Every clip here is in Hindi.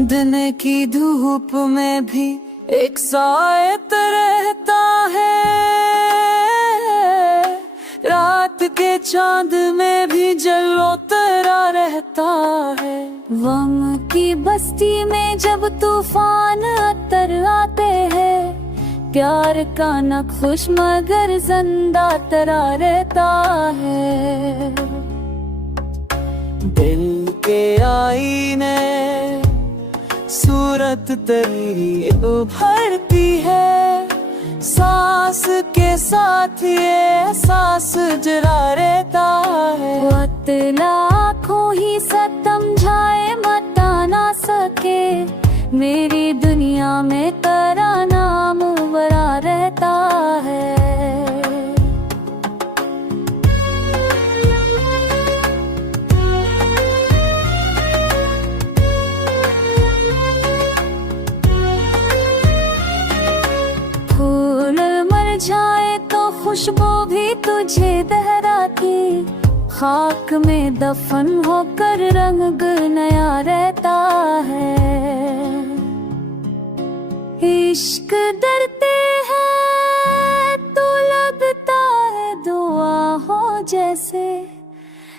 दिन की धूप में भी एक सायत रहता है, रात के चांद में भी जलोतरा रहता है। गम की बस्ती में जब तूफान अतर आते हैं, प्यार का नक्श मगर जिंदा तरा रहता है। दिल के आईने सूरत तेरी उभरती है, सांस के साथ ये एहसास जरा रहता है। वक्त लाखों ही समझाए मता ना सके, मेरी दुनिया में तेरा नाम बरा रहता है। जाए तो खुशबू भी तुझे दहराती, खाक में दफन होकर रंग नया रहता है। इश्क डरते हैं तो लगता है दुआ हो जैसे,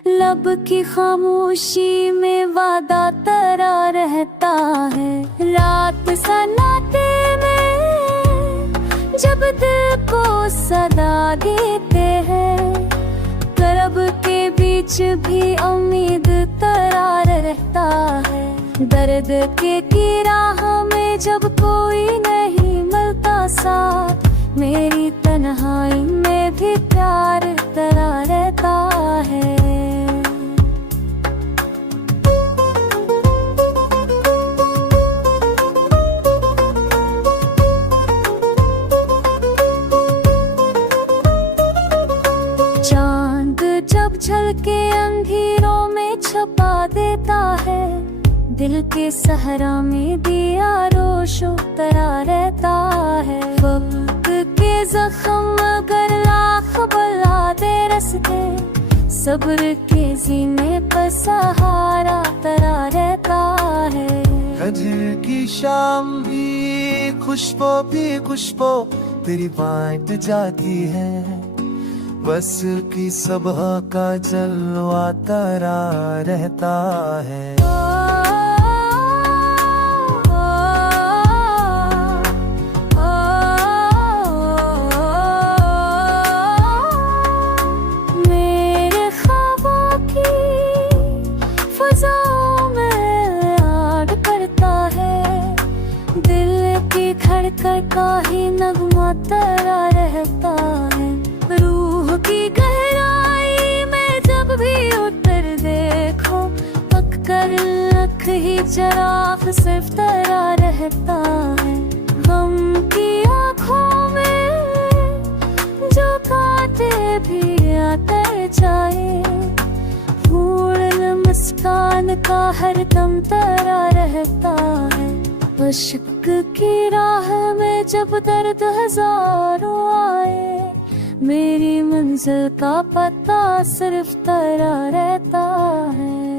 लब की खामोशी में वादा तरा रहता है। रात सन्नाटे में जब दिल को सदा देते हैं, करब के बीच भी उम्मीद तरार रहता है। दर्द की राह में जब कोई नहीं मिलता साथ, मेरी तन्हाई में भी प्यार तरा रहता है। चांद जब झलके अंधेरों में छुपा देता है, दिल के सहरा में दिया रोशो तरा रहता है। वक्त के जख्म अगर लाख बला दे रस्ते, सब्र के जीने पर सहारा तरा रहता है। फजर की शाम भी खुशबू तेरी बांट जाती है, बस की सबह का जलवा तरा रहता है। मेरे ख्वाबों की फज़ाओं में आग करता है, दिल की धड़कन का ही नगमा तरा रहता है। रूह की गहराई में जब भी उतर देखो, पककर लख ही चराग सिर्फ तरा रहता है। गम की आँखों में जो कांटे भी आते जाए, पूर्ण मुस्कान का हर दम तरा रहता है। इश्क की राह में जब दर्द हजारों आए, मेरी मंजिल का पता सिर्फ तेरा रहता है।